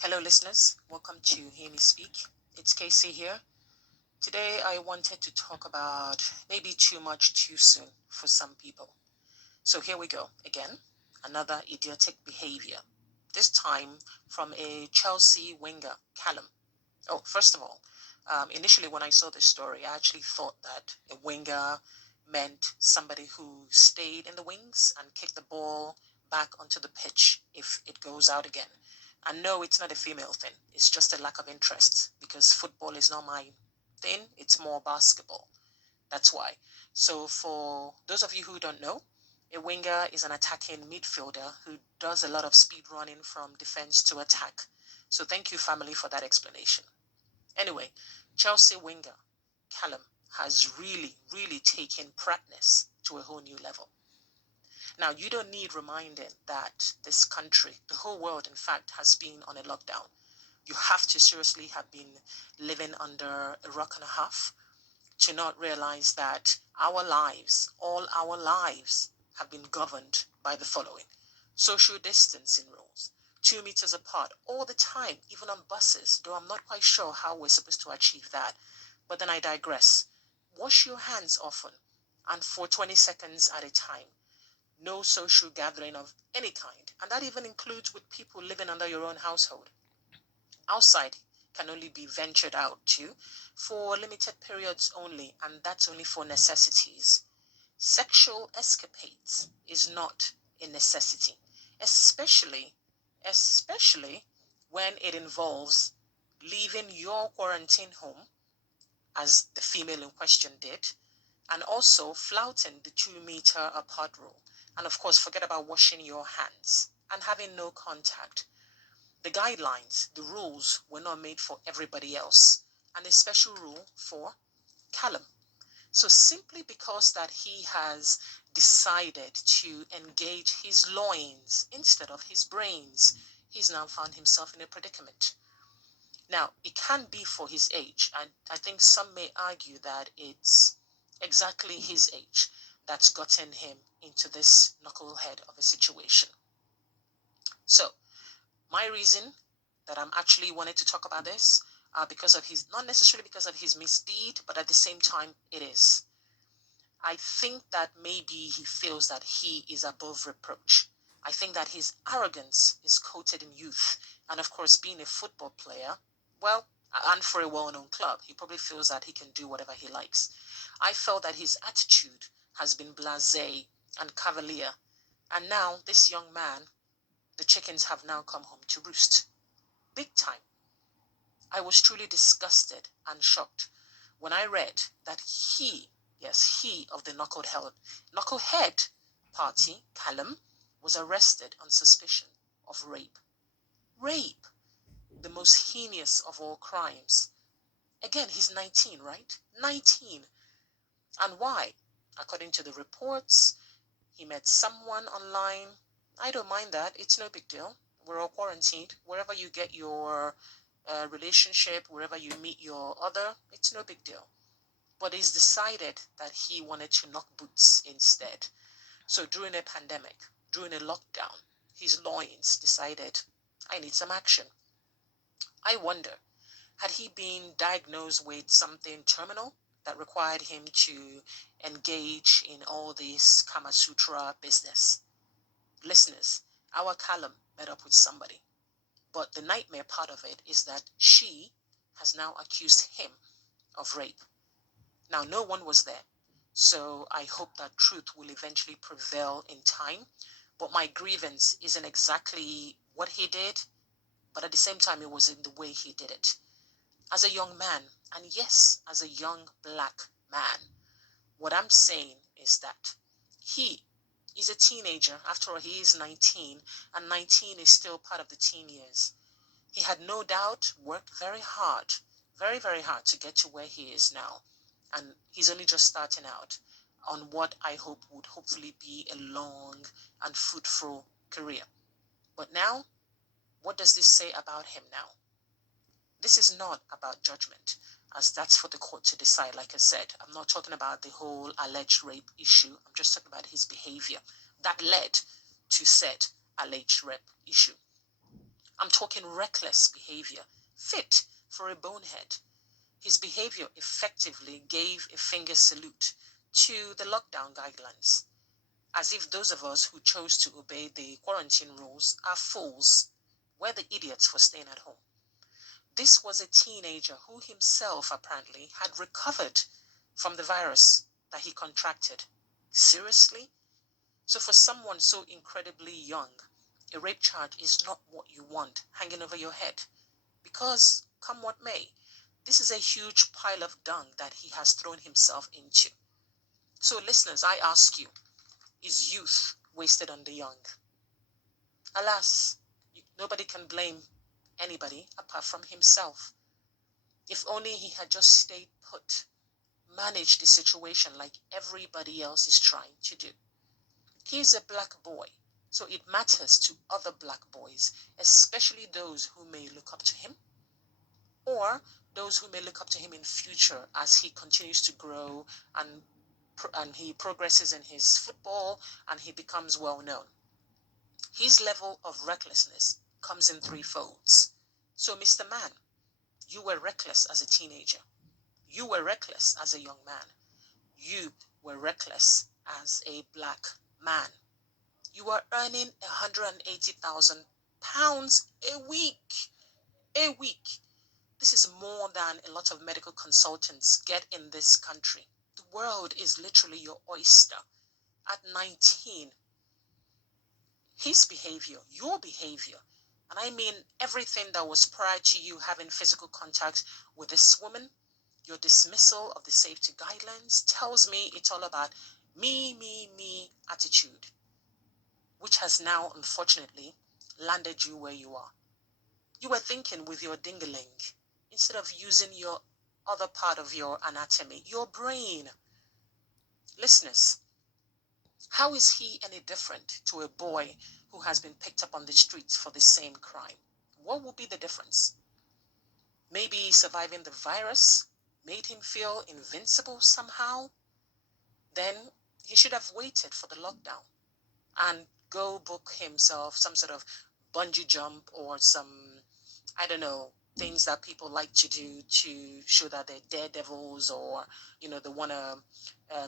Hello, listeners. Welcome to Hear Me Speak. It's Casey here. Today, I wanted to talk about maybe too much too soon for some people. So, here we go again. Another idiotic behavior. This time from a Chelsea winger, Callum. Oh, first of all, initially when I saw this story, I actually thought that a winger meant somebody who stayed in the wings and kicked the ball back onto the pitch if it goes out again. And no, it's not a female thing. It's just a lack of interest because football is not my thing. It's more basketball. That's why. So for those of you who don't know, a winger is an attacking midfielder who does a lot of speed running from defense to attack. So thank you, family, for that explanation. Anyway, Chelsea winger Callum has really taken practice to a whole new level. Now, you don't need reminding that this country, the whole world, in fact, has been on a lockdown. You have to seriously have been living under a rock and a half to not realize that our lives, all our lives, have been governed by the following: social distancing rules, 2 meters apart all the time, even on buses, though I'm not quite sure how we're supposed to achieve that. But then I digress. Wash your hands often and for 20 seconds at a time. No social gathering of any kind. And that even includes with people living under your own household. Outside can only be ventured out to for limited periods only, and that's only for necessities. Sexual escapades is not a necessity, especially, especially when it involves leaving your quarantine home, as the female in question did, and also flouting the 2 meter apart rule. And of course, forget about washing your hands and having no contact. The guidelines, the rules were not made for everybody else, and a special rule for Callum. So simply because that he has decided to engage his loins instead of his brains, he's now found himself in a predicament. Now, it can be for his age, and I think some may argue that it's exactly his age that's gotten him into this knucklehead of a situation. So, my reason that I'm actually wanting to talk about this, because of his, not necessarily because of his misdeed, but at the same time, it is. I think that maybe he feels that he is above reproach. I think that his arrogance is coated in youth. And of course, being a football player, well, and for a well-known club, he probably feels that he can do whatever he likes. I felt that his attitude has been blasé and cavalier. And now, this young man, the chickens have now come home to roost. Big time. I was truly disgusted and shocked when I read that he, yes, he of the knucklehead party, Callum, was arrested on suspicion of rape. Rape, the most heinous of all crimes. Again, he's 19, right? 19. And why? According to the reports, he met someone online. I don't mind that. It's no big deal. We're all quarantined. Wherever you get your relationship, wherever you meet your other, it's no big deal. But he's decided that he wanted to knock boots instead. So during a pandemic, during a lockdown, his loins decided, I need some action. I wonder, had he been diagnosed with something terminal that required him to engage in all this Kama Sutra business? Listeners, our Callum met up with somebody. But the nightmare part of it is that she has now accused him of rape. Now, no one was there, so I hope that truth will eventually prevail in time. But my grievance isn't exactly what he did, but at the same time, it was in the way he did it. As a young man, and yes, as a young black man, what I'm saying is that he is a teenager. After all, he is 19, and 19 is still part of the teen years. He had no doubt worked very hard, very hard to get to where he is now. And he's only just starting out on what I hope would hopefully be a long and fruitful career. But now, what does this say about him now? This is not about judgment, as that's for the court to decide. Like I said, I'm not talking about the whole alleged rape issue. I'm just talking about his behavior that led to said alleged rape issue. I'm talking reckless behavior, fit for a bonehead. His behavior effectively gave a finger salute to the lockdown guidelines, as if those of us who chose to obey the quarantine rules are fools. We're the idiots for staying at home. This was a teenager who himself apparently had recovered from the virus that he contracted. Seriously? So for someone so incredibly young, a rape charge is not what you want hanging over your head. Because, come what may, this is a huge pile of dung that he has thrown himself into. So listeners, I ask you, is youth wasted on the young? Alas, nobody can blame anybody apart from himself. If only he had just stayed put, managed the situation like everybody else is trying to do. He's a black boy, so it matters to other black boys, especially those who may look up to him, or those who may look up to him in future as he continues to grow and he progresses in his football and he becomes well known. His level of recklessness comes in three folds. So, Mr. Man, you were reckless as a teenager. You were reckless as a young man. You were reckless as a black man. You are earning £180,000 a week. A week. This is more than a lot of medical consultants get in this country. The world is literally your oyster. At 19, his behavior, your behavior, and I mean everything that was prior to you having physical contact with this woman, your dismissal of the safety guidelines tells me it's all about me attitude, which has now, unfortunately, landed you where you are. You were thinking with your ding-a-ling instead of using your other part of your anatomy, your brain. Listeners, how is he any different to a boy who has been picked up on the streets for the same crime? What will be the difference? Maybe surviving the virus made him feel invincible somehow? Then he should have waited for the lockdown and go book himself some sort of bungee jump or some, I don't know, things that people like to do to show that they're daredevils, or, they want to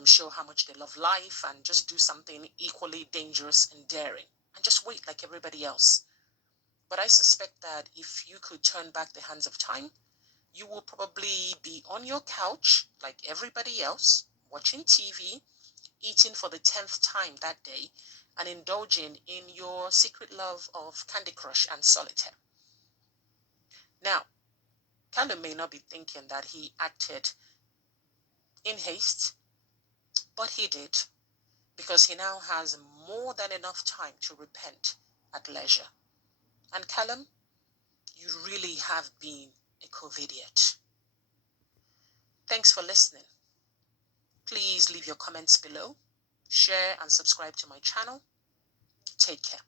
show how much they love life, and just do something equally dangerous and daring and just wait like everybody else. But I suspect that if you could turn back the hands of time, you will probably be on your couch like everybody else, watching TV, eating for the 10th time that day, and indulging in your secret love of Candy Crush and Solitaire. Now, Callum may not be thinking that he acted in haste, but he did, because he now has more than enough time to repent at leisure. And Callum, you really have been a COVIDiot. Thanks for listening. Please leave your comments below, share and subscribe to my channel. Take care.